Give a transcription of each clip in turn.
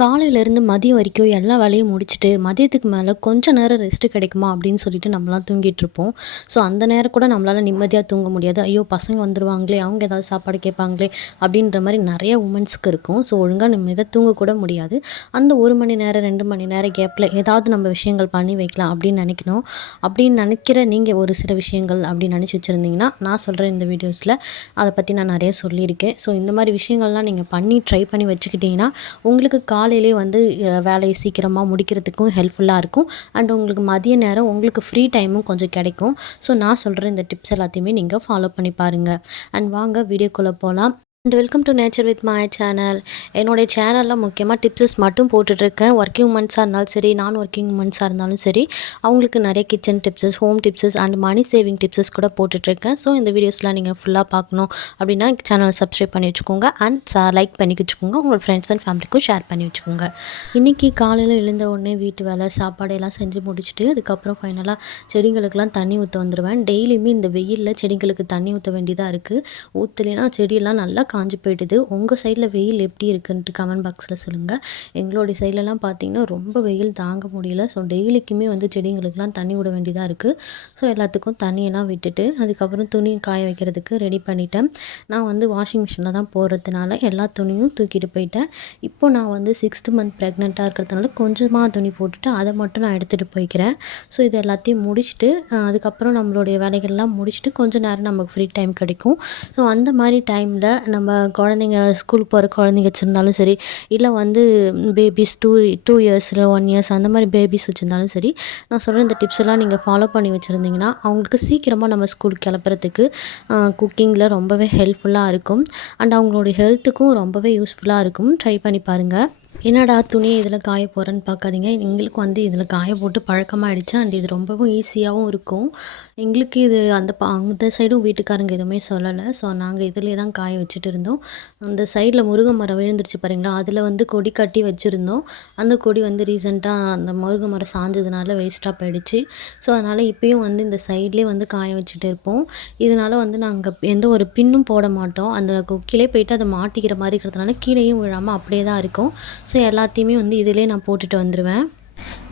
காலையிலேருந்து மதியம் வரைக்கும் எல்லா வேலையும் முடிச்சுட்டு, மதியத்துக்கு மேல கொஞ்ச நேரம் ரெஸ்ட் கிடைக்குமா அப்படின்னு சொல்லிட்டு நம்மலாம் தூங்கிட்டுருப்போம். ஸோ அந்த நேரம் கூட நம்மளால நிம்மதியா தூங்க முடியாது. ஐயோ! பசங்க வந்துருவாங்களே, அவங்க ஏதாவது சாப்பாடு கேட்பாங்களே அப்படின்ற மாரி நெறைய வுமன்ஸ்க்கு இருக்கும். ஸோ ஒழுங்கா நிம்மதியா தூங்கக்கூட முடியாது. அந்த 1 மணி நேரம், 2 மணி நேரம் கேப்ல ஏதாவது நம்ம விஷயங்கள் பண்ணி வைக்கலாம் அப்படின்னு நெனைக்கணும். அப்படின்னு நெனைக்கிற நீங்க ஒரு சில விஷயங்கள் அப்படின்னு நெனச்சு வச்சிருந்தீங்கன்னா, நான் சொல்ற இந்த வீடியோஸ்ல அத பத்தி நான் நெறைய சொல்லியிருக்கேன். ஸோ இந்த மாரி விஷயங்கள்லாம் நீங்க பண்ணி ட்ரை பண்ணி வச்சுக்கிட்டீங்கன்னா, உங்களுக்கு காலையிலே வந்து வேலையை சீக்கிரமா முடிக்கிறதுக்கும் ஹெல்ப்ஃபுல்லா இருக்கும். அண்ட் உங்களுக்கு மதிய நேரம் உங்களுக்கு ஃப்ரீ டைமும் கொஞ்சம் கிடைக்கும். ஸோ நான் சொல்ற இந்த டிப்ஸ் எல்லாத்தையுமே நீங்க ஃபாலோ பண்ணி பாருங்க. அண்ட் வாங்க வீடியோக்குள்ள போலாம். And welcome to nature with my channel. என்னுடைய சேனலில் முக்கியமாக டிப்ஸஸ் மட்டும் போட்டுட்ருக்கேன். ஒர்க்கிங் உமன்ஸாக இருந்தாலும் சரி, நான் ஒர்க்கிங் உமன்ஸாக இருந்தாலும் சரி, அவங்களுக்கு நிறைய kitchen tips, home tips and money saving tips கூட போட்டுட்ருக்கேன். ஸோ இந்த வீடியோஸ்லாம் நீங்கள் ஃபுல்லாக பார்க்கணும் அப்படின்னா சேனலை சப்ஸ்கிரைப் பண்ணி வச்சுக்கோங்க. அண்ட் லைக் பண்ணி வச்சுக்கோங்க. உங்கள் ஃப்ரெண்ட்ஸ் அண்ட் ஃபேமிலிக்கும் ஷேர் பண்ணி வச்சுக்கோங்க. இன்றைக்கி காலையில் எழுந்த உடனே வீட்டு வேலை சாப்பாடு எல்லாம் செஞ்சு முடிச்சுட்டு அதுக்கப்புறம் ஃபைனலாக செடிங்களுக்கெல்லாம் தண்ணி ஊற்ற வந்துடுவேன். டெய்லியுமே இந்த வெயிலில் செடிங்களுக்கு தண்ணி ஊற்ற வேண்டியதாக இருக்குது. ஊற்றலைன்னா செடியெல்லாம் நல்லா காஞ்சி போயிடுது. உங்கள் சைடில் வெயில் எப்படி இருக்குன்ட்டு கமெண்ட் பாக்ஸில் சொல்லுங்கள். எங்களுடைய சைட்லலாம் பார்த்திங்கன்னா ரொம்ப வெயில் தாங்க முடியல. ஸோ டெய்லிக்குமே வந்து செடிங்களுக்கெலாம் தண்ணி விட வேண்டியதாக இருக்குது. ஸோ எல்லாத்துக்கும் தண்ணியெல்லாம் விட்டுட்டு அதுக்கப்புறம் துணி காய வைக்கிறதுக்கு ரெடி பண்ணிட்டேன். நான் வந்து வாஷிங் மிஷினில் தான் போடுறதுனால எல்லா துணியும் தூக்கிட்டு போயிட்டேன். இப்போ நான் வந்து 6th மந்த் ப்ரெக்னெண்ட்டாக இருக்கிறதுனால கொஞ்சமாக துணி போட்டுட்டு அதை மட்டும் நான் எடுத்துகிட்டு போய்க்கிறேன். ஸோ இது எல்லாத்தையும் முடிச்சுட்டு அதுக்கப்புறம் நம்மளுடைய வேலைகள்லாம் முடிச்சுட்டு கொஞ்சம் நேரம் நமக்கு ஃப்ரீ டைம் கிடைக்கும். ஸோ அந்த மாதிரி டைமில் நம்ம குழந்தைங்க ஸ்கூலுக்கு போகிற குழந்தைங்க வச்சுருந்தாலும் சரி, இல்லை வந்து பேபிஸ் 2 இயர்ஸ் இல்லை 1 இயர்ஸ் அந்த மாதிரி பேபிஸ் வச்சுருந்தாலும் சரி, நான் சொல்கிற இந்த டிப்ஸ் எல்லாம் நீங்கள் ஃபாலோ பண்ணி வச்சுருந்தீங்கன்னா அவங்களுக்கு சீக்கிரமாக நம்ம ஸ்கூலுக்கு கிளப்புறதுக்கு குக்கிங்கில் ரொம்பவே ஹெல்ப்ஃபுல்லாக இருக்கும். அண்ட் அவங்களுடைய ஹெல்த்துக்கும் ரொம்பவே யூஸ்ஃபுல்லாக இருக்கும். ட்ரை பண்ணி பாருங்கள். என்னடா துணி இதில் காய போகிறேன்னு பார்க்காதீங்க. எங்களுக்கு வந்து இதில் காய போட்டு பழக்கமாகிடுச்சு. அண்ட் இது ரொம்பவும் ஈஸியாகவும் இருக்கும். எங்களுக்கு இது அந்த சைடும் வீட்டுக்காரங்க எதுவுமே சொல்லலை. ஸோ நாங்கள் இதிலே தான் காய வச்சுட்டு இருந்தோம். அந்த சைடில் முருங்கை மரம் விழுந்துருச்சு பாருங்களா, அதில் வந்து கொடி கட்டி வச்சுருந்தோம். அந்த கொடி வந்து ரீசெண்டாக அந்த முருங்கை மரம் சாஞ்சதுனால வேஸ்ட்டாக போயிடுச்சு. ஸோ அதனால் இப்போயும் வந்து இந்த சைட்லேயே வந்து காய வச்சுட்டு இருப்போம். இதனால் வந்து நாங்கள் எந்த ஒரு பின்னும் போட மாட்டோம். அந்த கொக்கிலே போயிட்டு அதை மாட்டிக்கிற மாதிரி இருக்கிறதுனால கீழேயும் விழாமல் அப்படியே தான் இருக்கும். ஸோ எல்லாத்தையுமே வந்து இதிலே நான் போட்டுட்டு வந்துடுவேன்.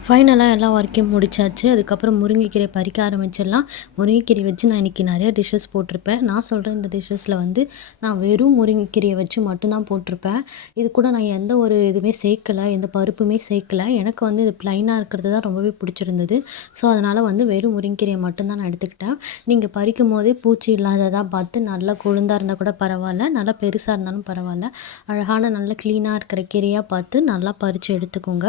ஃபைனலாக எல்லா ஒர்க்கையும் முடிச்சாச்சு. அதுக்கப்புறம் முருங்கைக்கீரை பறிக்க ஆரம்பிச்சிடலாம். முருங்கைக்கீரை வச்சு நான் இன்றைக்கி நிறைய டிஷ்ஷஸ் போட்டிருப்பேன். நான் சொல்கிற இந்த டிஷ்ஷஸில் வந்து நான் வெறும் முருங்கைக்கீரையை வச்சு மட்டும்தான் போட்டிருப்பேன். இது கூட நான் எந்த ஒரு இதுவுமே சேர்க்கலை, எந்த பருப்புமே சேர்க்கலை. எனக்கு வந்து இது ப்ளைனாக இருக்கிறது தான் ரொம்பவே பிடிச்சிருந்தது. ஸோ அதனால் வந்து வெறும் முருங்கைக்கீரையை மட்டும்தான் நான் எடுத்துக்கிட்டேன். நீங்கள் பறிக்கும் போதே பூச்சி இல்லாததாக பார்த்து நல்லா கொழுந்தாக இருந்தால் கூட பரவாயில்ல, நல்லா பெருசாக இருந்தாலும் பரவாயில்ல, அழகான நல்ல க்ளீனாக இருக்கிற கீரையாக பார்த்து நல்லா பறித்து எடுத்துக்கோங்க.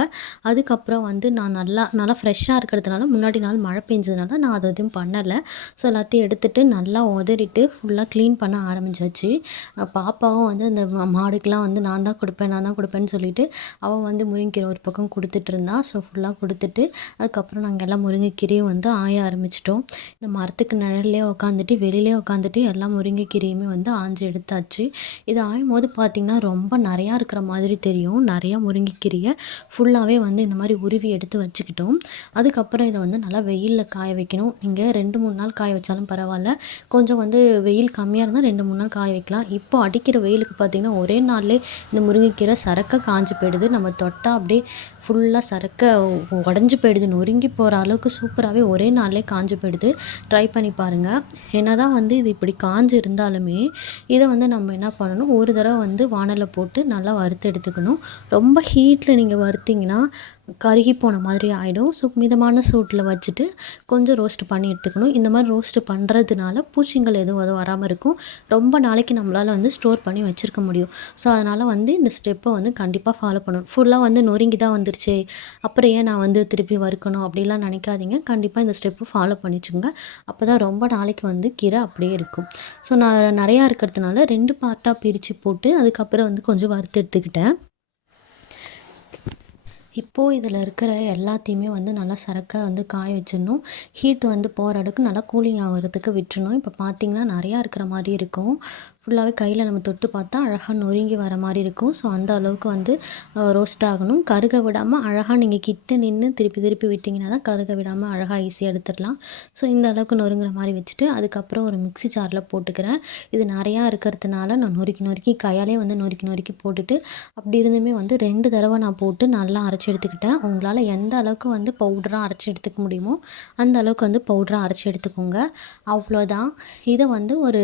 அதுக்கப்புறம் வந்து நான் நல்லா ஃப்ரெஷ்ஷாக இருக்கிறதுனால முன்னாடி நாள் மழை பெஞ்சதுனால நான் அது எதுவும் பண்ணலை. ஸோ எல்லாத்தையும் எடுத்துகிட்டு நல்லா உதறிட்டு ஃபுல்லாக க்ளீன் பண்ண ஆரம்பிச்சாச்சு. பாப்பாவும் வந்து அந்த மாடுக்கெலாம் வந்து நான் தான் கொடுப்பேன்னு சொல்லிட்டு அவள் வந்து முருங்கைக்கீரை ஒரு பக்கம் கொடுத்துட்டு இருந்தா. ஸோ ஃபுல்லாக கொடுத்துட்டு அதுக்கப்புறம் நாங்கள் எல்லாம் முருங்கைக்கீரையும் வந்து ஆய ஆரம்பிச்சிட்டோம். இந்த மரத்துக்கு நிழல்லே உட்காந்துட்டு வெளியிலே உட்காந்துட்டு எல்லா முருங்கைக்கீரையுமே வந்து ஆஞ்சு எடுத்தாச்சு. இது ஆயும் போது பார்த்திங்கன்னா ரொம்ப நிறையா இருக்கிற மாதிரி தெரியும். நிறையா முருங்கைக்கீரையை ஃபுல்லாகவே வந்து இந்த மாதிரி உருவி எடுத்து வச்சுக்கிட்டோம். அதுக்கப்புறம் இதை வந்து நல்லா வெயிலில் காய வைக்கணும். நீங்கள் 2-3 நாள் காய வச்சாலும் பரவாயில்ல. கொஞ்சம் வந்து வெயில் கம்மியாக இருந்தால் 2-3 நாள் காய வைக்கலாம். இப்போ அடிக்கிற வெயிலுக்கு பார்த்திங்கன்னா ஒரே நாள்லேயே இந்த முருங்கைக்கீரை சரக்க காஞ்சு போயிடுது. நம்ம தொட்டால் அப்படியே ஃபுல்லாக சரக்க உடஞ்சி போயிடுது, நொறுங்கி போகிற அளவுக்கு சூப்பராகவே ஒரே நாள்லேயே காஞ்சு போயிடுது. ட்ரை பண்ணி பாருங்கள். என்ன தான் வந்து இது இப்படி காஞ்சு இருந்தாலுமே இதை வந்து நம்ம என்ன பண்ணணும், ஒரு தடவை வந்து வானலில் போட்டு நல்லா வறுத்து எடுத்துக்கணும். ரொம்ப ஹீட்டில் நீங்கள் வறுத்திங்கன்னா கருகி போன மாதிரி ஆகிடும். ஸோ மிதமான சூட்டில் வச்சுட்டு கொஞ்சம் ரோஸ்ட் பண்ணி எடுத்துக்கணும். இந்த மாதிரி ரோஸ்ட் பண்ணுறதுனால பூச்சிங்கள் எதுவும் வராமல் இருக்கும். ரொம்ப நாளைக்கு நம்மளால் வந்து ஸ்டோர் பண்ணி வச்சுருக்க முடியும். ஸோ அதனால் வந்து இந்த ஸ்டெப்பை வந்து கண்டிப்பாக ஃபாலோ பண்ணணும். ஃபுல்லாக வந்து நொறுங்கி தான் வந்துருச்சு, அப்புறம் ஏன் நான் வந்து திருப்பி வறுக்கணும் அப்படிலாம் நினைக்காதீங்க. கண்டிப்பாக இந்த ஸ்டெப்பை ஃபாலோ பண்ணிச்சுங்க. அப்போ தான் ரொம்ப நாளைக்கு வந்து கீரை அப்படியே இருக்கும். ஸோ நான் நிறையா இருக்கிறதுனால 2 பார்ட்டாக பிரித்து போட்டு அதுக்கப்புறம் வந்து கொஞ்சம் வறுத்து எடுத்துக்கிட்டேன். இப்போது இதில் இருக்கிற எல்லாத்தையுமே வந்து நல்லா சரக்க வந்து காய வச்சிடணும். ஹீட் வந்து போகிற அளவுக்கு நல்லா கூலிங் ஆகிறதுக்கு விட்டுறணும். இப்போ பார்த்திங்கன்னா நிறையா இருக்கிற மாதிரி இருக்கும். ஃபுல்லாகவே கையில் நம்ம தொட்டு பார்த்தா அழகாக நொறுங்கி வர மாதிரி இருக்கும். ஸோ அந்த அளவுக்கு வந்து ரோஸ்ட் ஆகணும். கருக விடாமல் அழகாக நீங்கள் கிட்ட நின்று திருப்பி திருப்பி விட்டிங்கன்னா தான் கருக விடாமல் அழகாக ஈஸியாக எடுத்துடலாம். ஸோ இந்த அளவுக்கு நொறுங்குற மாதிரி வச்சுட்டு அதுக்கப்புறம் ஒரு மிக்ஸி ஜாரில் போட்டுக்கிறேன். இது நிறையா இருக்கிறதுனால நான் நொறுக்கி நொறுக்கி கையாலே வந்து நொறுக்கி நொறுக்கி போட்டுட்டு அப்படி இருந்துமே வந்து 2 தடவை நான் போட்டு நல்லா அரைச்சி எடுத்துக்கிட்டேன். உங்களால் எந்த அளவுக்கு வந்து பவுடராக அரைச்சி எடுத்துக்க முடியுமோ அந்த அளவுக்கு வந்து பவுடராக அரைச்சி எடுத்துக்கோங்க. அவ்வளோதான். இதை வந்து ஒரு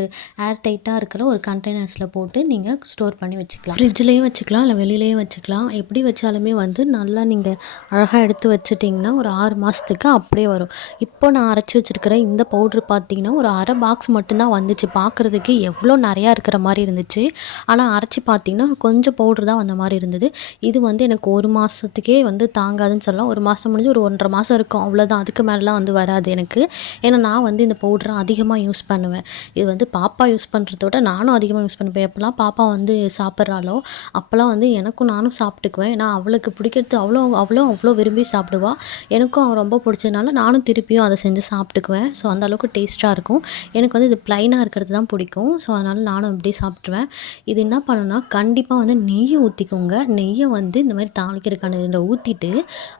ஏர் டைட்டாக இருக்கிற ஒரு கண்டெய்னர்ஸில் போட்டு நீங்கள் ஸ்டோர் பண்ணி வச்சுக்கலாம். ஃப்ரிட்ஜ்லேயும் வச்சுக்கலாம், இல்லை வெளியிலையும் வச்சுக்கலாம். எப்படி வச்சாலுமே வந்து நல்லா நீங்கள் அழகாக எடுத்து வச்சுட்டிங்கன்னா ஒரு 6 மாதத்துக்கு அப்படியே வரும். இப்போ நான் அரைச்சி வச்சுருக்கிற இந்த பவுட்ரு பார்த்திங்கன்னா ஒரு அரை பாக்ஸ் மட்டும்தான் வந்துச்சு. பார்க்குறதுக்கு எவ்வளோ நிறையா இருக்கிற மாதிரி இருந்துச்சு. ஆனால் அரைச்சி பார்த்திங்கன்னா கொஞ்சம் பவுட்ரு தான் வந்த மாதிரி இருந்தது. இது வந்து எனக்கு 1 மாதத்துக்கே வந்து தாங்காதுன்னு சொல்லலாம். 1 மாதம் முடிஞ்சு ஒரு 1.5 மாதம் இருக்கும், அவ்வளோதான். அதுக்கு மேலெலாம் வந்து வராது எனக்கு. ஏன்னா நான் வந்து இந்த பவுட்ரை அதிகமாக யூஸ் பண்ணுவேன். இது வந்து பாப்பா யூஸ் பண்ணுறத விட நானும் அதிகமாக யூஸ் பண்ணுவேன். எப்போலாம் பாப்பா வந்து சாப்பிட்றாளோ அப்போலாம் வந்து நானும் சாப்பிட்டுக்குவேன். ஏன்னா அவளுக்கு பிடிக்கிறது அவ்வளோ விரும்பி சாப்பிடுவா. எனக்கும் ரொம்ப பிடிச்சதுனால நானும் திருப்பியும் அதை செஞ்சு சாப்பிட்டுக்குவேன். ஸோ அந்த அளவுக்கு டேஸ்ட்டாக இருக்கும். எனக்கு வந்து இது ப்ளைனாக இருக்கிறது தான் பிடிக்கும். ஸோ அதனால் நானும் இப்படி சாப்பிட்ருவேன். இது என்ன பண்ணணும்னா கண்டிப்பாக வந்து நெய் ஊற்றிக்கோங்க. நெய்யை வந்து இந்த மாதிரி தாளிக்கிறதுக்கான இதில் ஊற்றிட்டு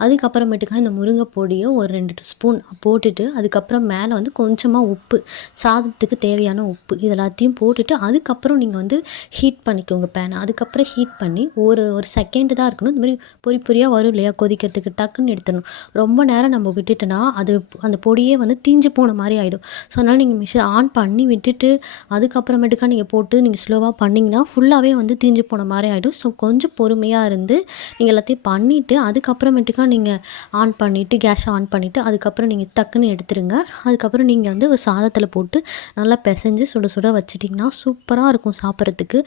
அதுக்கப்புறமேட்டுக்கா இந்த முருங்கை பொடியை ஒரு 2 ஸ்பூன் போட்டுட்டு அதுக்கப்புறம் மேலே வந்து கொஞ்சமாக உப்பு, சாதத்துக்கு தேவையான உப்பு இது எல்லாத்தையும் போட்டுட்டு அதுக்கப்புறம் நீங்கள் வந்து ஹீட் பண்ணிக்கோங்க பேனை. அதுக்கப்புறம் ஹீட் பண்ணி ஒரு செகண்டு தான் இருக்கணும். இந்த மாதிரி பொறி பொரியாக வரும் இல்லையா, கொதிக்கிறதுக்கு டக்குன்னு எடுத்துடணும். ரொம்ப நேரம் நம்ம விட்டுட்டோன்னா அது அந்த பொடியே வந்து தீஞ்சு போன மாதிரி ஆகிடும். ஸோ அதனால் நீங்கள் மிஷின் ஆன் பண்ணி விட்டுட்டு அதுக்கப்புறமேட்டுக்கா நீங்கள் போட்டு நீங்கள் ஸ்லோவாக பண்ணிங்கன்னா ஃபுல்லாகவே வந்து தீஞ்சு போன மாதிரி ஆகிடும். ஸோ கொஞ்சம் பொறுமையாக இருந்து நீங்கள் எல்லாத்தையும் பண்ணிவிட்டு அதுக்கப்புறமேட்டுக்கா நீங்கள் ஆன் பண்ணிவிட்டு கேஸை ஆன் பண்ணிவிட்டு அதுக்கப்புறம் நீங்கள் டக்குன்னு எடுத்துருங்க. அதுக்கப்புறம் நீங்கள் வந்து ஒரு சாதத்தில் போட்டு நல்லா பிசைஞ்சு சுட சுட வச்சிட்டிங்கன்னா சூப்பராக இருக்கும் சாப்பிட்றதுக்கு.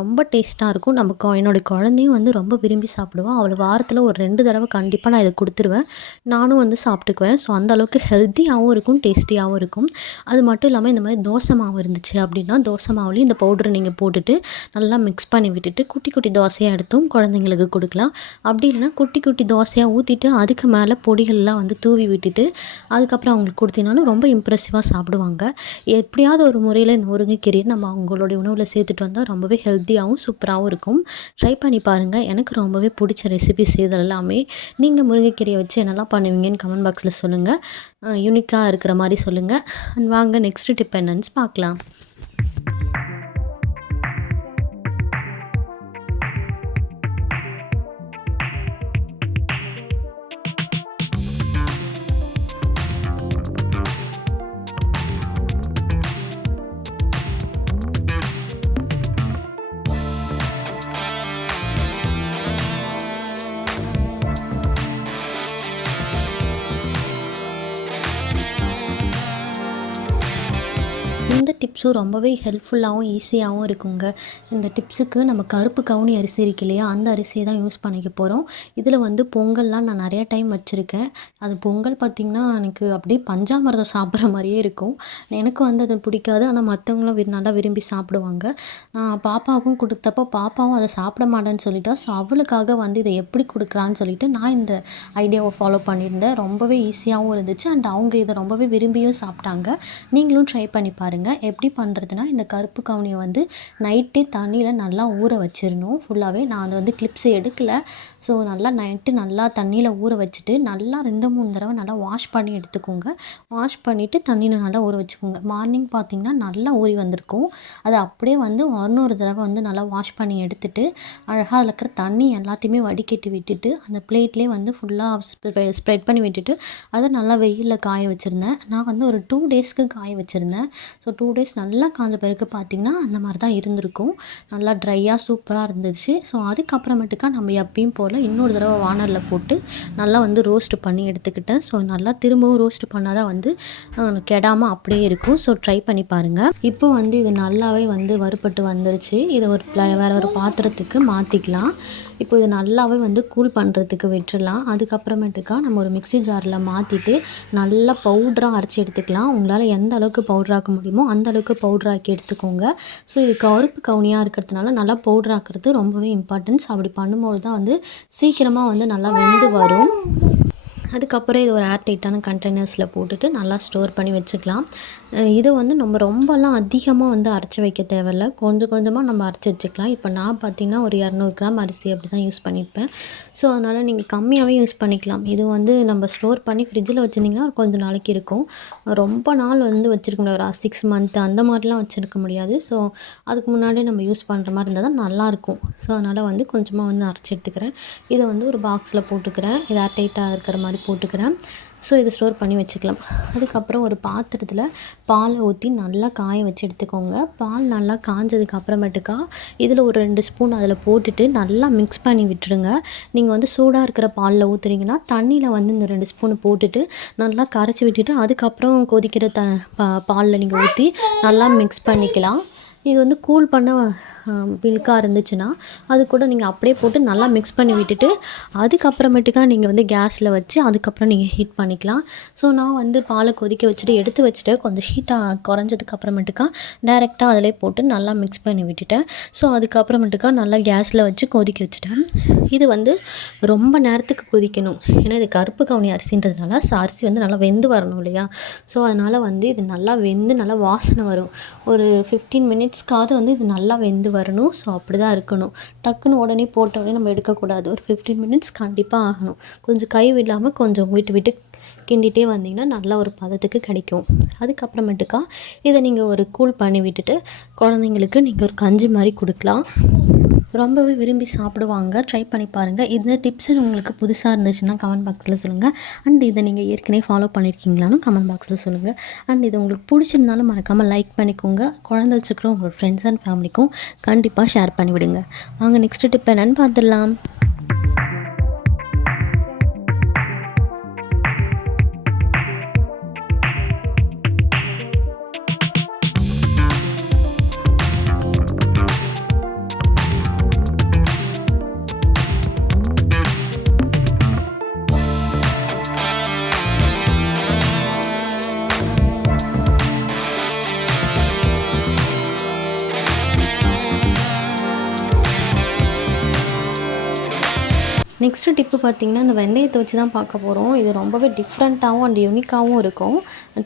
ரொம்ப டேஸ்ட்டாக இருக்கும். என்னுடைய குழந்தையும் வந்து ரொம்ப விரும்பி சாப்பிடுவாள். அவள் வாரத்தில் ஒரு 2 தடவை கண்டிப்பாக நான் இதை கொடுத்துருவேன். நானும் வந்து சாப்பிட்டுக்குவேன். ஸோ அந்த அளவுக்கு ஹெல்த்தியாகவும் இருக்கும், டேஸ்டியாகவும் இருக்கும். அது மட்டும் இல்லாமல் இந்த மாதிரி தோசை மாவு இருந்துச்சு அப்படின்னா தோசை மாவுலேயும் இந்த பவுடரை நீங்கள் போட்டுட்டு நல்லா மிக்ஸ் பண்ணி விட்டுட்டு குட்டி குட்டி தோசையாக எடுத்தும் குழந்தைங்களுக்கு கொடுக்கலாம். அப்படி இல்லைனா குட்டி குட்டி தோசையாக ஊற்றிட்டு அதுக்கு மேலே பொடிகள்லாம் வந்து தூவி விட்டுட்டு அதுக்கப்புறம் அவங்களுக்கு கொடுத்தீங்கனாலும் ரொம்ப இம்ப்ரெசிவாக சாப்பிடுவாங்க. எப்படியாவது ஒரு முறையில் இந்த முருங்கைக்கீரையை நம்ம அவங்களுடைய உணவில் சேர்த்துட்டு வந்தால் ரொம்பவே ஹெல்த்தியாகவும் சூப்பராகவும் இருக்கும். ட்ரை பண்ணி பாருங்கள். எனக்கு ரொம்பவே பிடிச்ச ரெசிபிஸ் இது எல்லாமே. நீங்கள் முருங்கைக்கீரையை வச்சு என்னெல்லாம் பண்ணுவீங்கன்னு கமெண்ட் பாக்ஸில் சொல்லுங்கள். யூனிக்காக இருக்கிற மாதிரி சொல்லுங்கள். வாங்க நெக்ஸ்ட் டிப் என்னன்னு பார்க்கலாம். இந்த டிப்ஸும் ரொம்பவே ஹெல்ப்ஃபுல்லாகவும் ஈஸியாகவும் இருக்குங்க. இந்த டிப்ஸுக்கு நம்ம கருப்பு கவுனி அரிசி இருக்கு இல்லையா, அந்த அரிசியை தான் யூஸ் பண்ணிக்க போகிறோம். இதில் வந்து பொங்கல்லாம் நான் நிறையா டைம் வச்சுருக்கேன். அது பொங்கல் பார்த்திங்கன்னா எனக்கு அப்படியே பஞ்சாமிர்தம் சாப்பிட்ற மாதிரியே இருக்கும். எனக்கு வந்து அது பிடிக்காது. ஆனால் மற்றவங்களும் நல்லா விரும்பி சாப்பிடுவாங்க. நான் பாப்பாவுக்கும் கொடுத்தப்போ பாப்பாவும் அதை சாப்பிட மாட்டேன்னு சொல்லிட்டா. ஸோ அவளுக்காக வந்து இதை எப்படி கொடுக்கலான்னு சொல்லிட்டு நான் இந்த ஐடியாவை ஃபாலோ பண்ணியிருந்தேன். ரொம்பவே ஈஸியாகவும் இருந்துச்சு அண்ட் அவங்க இதை ரொம்பவே விரும்பியும் சாப்பிட்டாங்க. நீங்களும் ட்ரை பண்ணி பாருங்கள். எப்படி பண்ணுறதுனா இந்த கருப்பு கவுனியை வந்து நைட்டே தண்ணியில் நல்லா ஊற வச்சிடணும் ஃபுல்லாகவே. நான் அதை வந்து கிளிப்ஸை எடுக்கலை. ஸோ நல்லா நைட்டு நல்லா தண்ணியில் ஊற வச்சுட்டு நல்லா 2-3 தடவை நல்லா வாஷ் பண்ணி எடுத்துக்கோங்க. வாஷ் பண்ணிவிட்டு தண்ணியில் நல்லா ஊற வச்சுக்கோங்க. மார்னிங் பார்த்திங்கன்னா நல்லா ஊறி வந்திருக்கும். அதை அப்படியே வந்து இன்னொரு தடவை வந்து நல்லா வாஷ் பண்ணி எடுத்துட்டு அழகாக அதில் இருக்கிற தண்ணி எல்லாத்தையுமே வடிகட்டி விட்டுட்டு அந்த பிளேட்லேயே வந்து ஃபுல்லாக ஸ்ப்ரெட் பண்ணி விட்டுட்டு அதை நல்லா வெயிலில் காய வச்சுருந்தேன். நான் வந்து ஒரு 2 டேஸ்க்கு காய வச்சுருந்தேன். ஸோ 2 டேஸ் நல்லா காஞ்ச பிறகு பார்த்திங்கன்னா அந்த மாதிரி தான் இருந்திருக்கும். நல்லா ட்ரையாக சூப்பராக இருந்துச்சு. ஸோ அதுக்கப்புறமேட்டுக்கா நம்ம எப்பயும் போல் இன்னொரு தடவை வானலில் போட்டு நல்லா வந்து ரோஸ்ட் பண்ணி எடுத்துக்கிட்டேன். ஸோ நல்லா திரும்பவும் ரோஸ்ட் பண்ணால் தான் வந்து கெடாமல் அப்படியே இருக்கும். ஸோ ட்ரை பண்ணி பாருங்கள். இப்போ வந்து இது நல்லாவே வந்து வறுபட்டு வந்துருச்சு. இதை வேறு ஒரு பாத்திரத்துக்கு மாற்றிக்கலாம். இப்போ இது நல்லாவே வந்து கூல் பண்ணுறதுக்கு விட்டுடலாம். அதுக்கப்புறமேட்டுக்கா நம்ம ஒரு மிக்ஸி ஜாரில் மாற்றிட்டு நல்லா பவுட்ராக அரைச்சி எடுத்துக்கலாம். உங்களால் எந்த அளவுக்கு பவுட்ராக்க முடியுமோ அந்த அளவுக்கு பவுட்ராக்கி எடுத்துக்கோங்க. ஸோ இது கருப்பு கவுனியாக இருக்கிறதுனால நல்லா பவுட்ராக்கிறது ரொம்பவே இம்பார்ட்டன்ஸ். அப்படி பண்ணும்போது தான் வந்து சீக்கிரமாக வந்து நல்லா வெந்து வரும். அதுக்கப்புறம் இது ஒரு ஏர் டைட்டான கண்டெய்னர்ஸில் போட்டுட்டு நல்லா ஸ்டோர் பண்ணி வச்சுக்கலாம். இதை வந்து நம்ம ரொம்பலாம் அதிகமாக வந்து அரைச்சி வைக்க தேவையில்ல. கொஞ்சம் கொஞ்சமாக நம்ம அரைச்சி வச்சுக்கலாம். இப்போ நான் பார்த்திங்கன்னா ஒரு 200 கிராம் அரிசி அப்படி தான் யூஸ் பண்ணியிருப்பேன். ஸோ அதனால் நீங்கள் கம்மியாகவே யூஸ் பண்ணிக்கலாம். இது வந்து நம்ம ஸ்டோர் பண்ணி ஃப்ரிட்ஜில் வச்சுருந்திங்கன்னா கொஞ்சம் நாளைக்கு இருக்கும். ரொம்ப நாள் வந்து வச்சுருக்க முடியாது. ஒரு 6 மந்த் அந்த மாதிரிலாம் வச்சுருக்க முடியாது. ஸோ அதுக்கு முன்னாடி நம்ம யூஸ் பண்ணுற மாதிரி இருந்தால் தான் நல்லாயிருக்கும். ஸோ அதனால் வந்து கொஞ்சமாக வந்து அரைச்சி எடுத்துக்கிறேன். இதை வந்து ஒரு பாக்ஸில் போட்டுக்கிறேன். இது ஏர் டைட்டாக இருக்கிற மாதிரி போட்டுக்கிறேன். ஸோ இதை ஸ்டோர் பண்ணி வச்சுக்கலாம். அதுக்கப்புறம் ஒரு பாத்திரத்தில் பாலை ஊற்றி நல்லா காய வச்சு எடுத்துக்கோங்க. பால் நல்லா காஞ்சதுக்கு அப்புறமேட்டுக்கா இதில் ஒரு 2 ஸ்பூன் அதில் போட்டுட்டு நல்லா மிக்ஸ் பண்ணி விட்டுருங்க. நீங்கள் வந்து சூடாக இருக்கிற பாலில் ஊற்றுறீங்கன்னா தண்ணியில் வந்து இந்த 2 ஸ்பூன் போட்டுட்டு நல்லா கரைச்சி விட்டுட்டு அதுக்கப்புறம் கொதிக்கிற பாலில் நீங்கள் ஊற்றி நல்லா மிக்ஸ் பண்ணிக்கலாம். இது வந்து கூல் பண்ண மில்காக இருந்துச்சுன்னா அது கூட நீங்கள் அப்படியே போட்டு நல்லா மிக்ஸ் பண்ணி விட்டுட்டு அதுக்கப்புறமேட்டுக்கா நீங்கள் வந்து கேஸில் வச்சு அதுக்கப்புறம் நீங்கள் ஹீட் பண்ணிக்கலாம். ஸோ நான் வந்து பாலை கொதிக்க வச்சுட்டு எடுத்து வச்சுட்டு கொஞ்சம் ஹீட்டாக குறைஞ்சதுக்கு அப்புறமேட்டுக்கா டைரெக்டாக அதிலே போட்டு நல்லா மிக்ஸ் பண்ணி விட்டுட்டேன். ஸோ அதுக்கப்புறமேட்டுக்கா நல்லா கேஸில் வச்சு கொதிக்க வச்சுட்டேன். இது வந்து ரொம்ப நேரத்துக்கு கொதிக்கணும். ஏன்னா இது கருப்பு கவுனி அரிசின்றதுனால அரிசி வந்து நல்லா வெந்து வரணும் இல்லையா? ஸோ அதனால் வந்து இது நல்லா வெந்து நல்லா வாசனை வரும். ஒரு 15 மினிட்ஸ்க்காவது வந்து இது நல்லா வெந்து வரணும். ஸோ அப்படி தான் இருக்கணும். டக்குன்னு உடனே போட்ட உடனே நம்ம எடுக்கக்கூடாது. ஒரு 15 மினிட்ஸ் கண்டிப்பாக ஆகணும். கொஞ்சம் கை விடாமல் கொஞ்சம் விட்டு விட்டு கிண்டிகிட்டே வந்தீங்கன்னா நல்ல ஒரு பதத்துக்கு கிடைக்கும். அதுக்கப்புறமேட்டுக்கா இதை நீங்கள் ஒரு கூல் பண்ணி விட்டுட்டு குழந்தைங்களுக்கு நீங்கள் ஒரு கஞ்சி மாதிரி கொடுக்கலாம். ரொம்பவே விரும்பி சாப்பிடுவாங்க. ட்ரை பண்ணி பாருங்கள். இந்த டிப்ஸு உங்களுக்கு புதுசாக இருந்துச்சுன்னா கமெண்ட் பாக்ஸில் சொல்லுங்கள். அண்ட் இதை நீங்கள் ஏற்கனவே ஃபாலோ பண்ணியிருக்கீங்களான்னு கமெண்ட் பாக்ஸில் சொல்லுங்கள். அண்ட் இது உங்களுக்கு பிடிச்சிருந்தாலும் மறக்காமல் லைக் பண்ணிக்கோங்க. குழந்தை வச்சுக்கிறோம் உங்கள் ஃப்ரெண்ட்ஸ் அண்ட் ஃபேமிலிக்கும் கண்டிப்பாக ஷேர் பண்ணிவிடுங்க. வாங்க நெக்ஸ்ட் டிப் என்னன்னு பார்த்துடலாம். நெக்ஸ்ட்டு டிப்பு பார்த்திங்கன்னா இந்த வெந்தயத்தை வச்சு தான் பார்க்க போகிறோம். இது ரொம்பவே டிஃப்ரெண்ட்டாகவும் அண்ட் யூனிக்காகவும் இருக்கும்.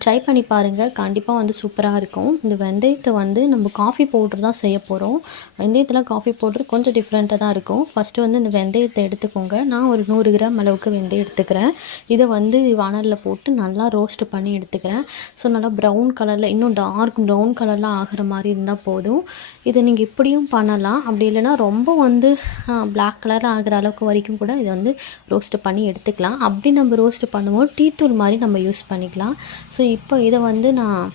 ட்ரை பண்ணி பாருங்கள். கண்டிப்பாக வந்து சூப்பராக இருக்கும். இந்த வெந்தயத்தை வந்து நம்ம காஃபி பவுட்ரு தான் செய்ய போகிறோம். வெந்தயத்தில் காஃபி பவுட்ரு கொஞ்சம் டிஃப்ரெண்ட்டாக தான் இருக்கும். ஃபஸ்ட்டு வந்து இந்த வெந்தயத்தை எடுத்துக்கோங்க. நான் ஒரு 100 கிராம் அளவுக்கு வெந்தயம் எடுத்துக்கிறேன். இதை வந்து வானலில் போட்டு நல்லா ரோஸ்ட் பண்ணி எடுத்துக்கிறேன். ஸோ நல்லா ப்ரௌன் கலரில் இன்னும் டார்க் ப்ரௌன் கலரில் ஆகிற மாதிரி இருந்தால் போதும். இதை நீங்கள் இப்படியும் பண்ணலாம். அப்படி இல்லைனா ரொம்ப வந்து பிளாக் கலரில் ஆகிற அளவுக்கு வரைக்கும் கூட இதை வந்து ரோஸ்ட் பண்ணி எடுத்துக்கலாம். அப்படி நம்ம ரோஸ்ட் பண்ணும்போது டீத்தூள் மாதிரி நம்ம யூஸ் பண்ணிக்கலாம். ஸோ இப்போ இதை வந்து நான்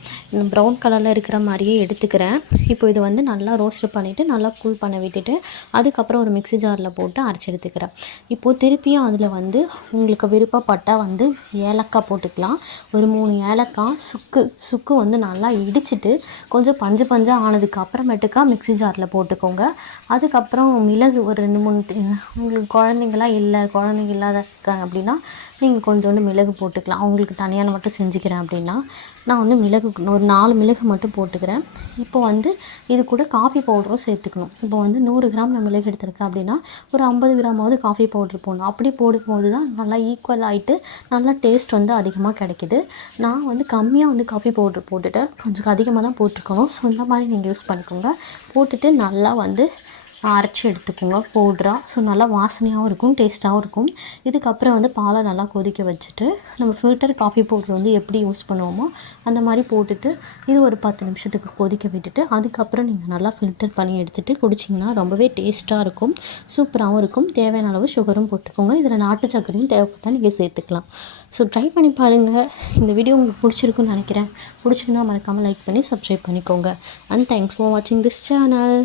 ப்ரௌன் கலரில் இருக்கிற மாதிரியே எடுத்துக்கிறேன். இப்போ இதை வந்து நல்லா ரோஸ்ட் பண்ணிவிட்டு நல்லா கூல் பண்ண விட்டுட்டு அதுக்கப்புறம் ஒரு மிக்ஸி ஜாரில் போட்டு அரைச்சி எடுத்துக்கிறேன். இப்போது திருப்பியும் அதில் வந்து உங்களுக்கு விருப்பப்பட்டால் வந்து ஏலக்காய் போட்டுக்கலாம். ஒரு 3 ஏலக்காய், சுக்கு வந்து நல்லா இடிச்சிட்டு கொஞ்சம் பஞ்சு பஞ்சாக ஆனதுக்கு அப்புறமேட்டுக்கா மிக்ஸி ஜாரில் போட்டுக்கோங்க. அதுக்கப்புறம் மிளகு ஒரு 2-3 உங்களுக்கு குழந்தைங்க இல்லாத அப்படின்னா நீங்கள் கொஞ்சோண்டு மிளகு போட்டுக்கலாம். அவங்களுக்கு தனியாக மட்டும் செஞ்சுக்கிறேன் அப்படின்னா நான் வந்து மிளகு ஒரு 4 மிளகு மட்டும் போட்டுக்கிறேன். இப்போ வந்து இது கூட காஃபி பவுடரும் சேர்த்துக்கணும். இப்போ வந்து 100 கிராம் நான் மிளகு எடுத்துருக்கேன் அப்படின்னா ஒரு 50 கிராமாவது காஃபி பவுட்ரு போடணும். அப்படி போடும்போது தான் நல்லா ஈக்குவல் ஆகிட்டு நல்லா டேஸ்ட் வந்து அதிகமாக கிடைக்கிது. நான் வந்து கம்மியாக வந்து காஃபி பவுட்ரு போட்டுட்டேன். கொஞ்சம் அதிகமாக தான் போட்டிருக்கணும். ஸோ இந்த மாதிரி நீங்கள் யூஸ் பண்ணிக்கோங்க. போட்டுட்டு நல்லா வந்து அரைச்சி எடுத்துக்கோங்க பவுட்ராக. ஸோ நல்லா வாசனையாகவும் இருக்கும், டேஸ்ட்டாகவும் இருக்கும். இதுக்கப்புறம் வந்து பாலை நல்லா கொதிக்க வச்சுட்டு நம்ம ஃபில்டர் காஃபி பவுட்ரு வந்து எப்படி யூஸ் பண்ணுவோமோ அந்த மாதிரி போட்டுட்டு இது ஒரு 10 நிமிஷத்துக்கு கொதிக்க விட்டுட்டு அதுக்கப்புறம் நீங்கள் நல்லா ஃபில்டர் பண்ணி எடுத்துகிட்டு குடிச்சிங்கன்னா ரொம்பவே டேஸ்ட்டாக இருக்கும், சூப்பராகவும் இருக்கும். தேவையான அளவு சுகரும் போட்டுக்கோங்க. இதில் நாட்டு சர்க்கரையும் தேவைப்பட்டால் நீங்கள் சேர்த்துக்கலாம். ஸோ ட்ரை பண்ணி பாருங்கள். இந்த வீடியோ உங்களுக்கு பிடிச்சிருக்குன்னு நினைக்கிறேன். பிடிச்சிருந்தா மறக்காமல் லைக் பண்ணி சப்ஸ்கிரைப் பண்ணிக்கோங்க. அண்ட் தேங்க்ஸ் ஃபார் வாட்சிங் திஸ் சேனல்.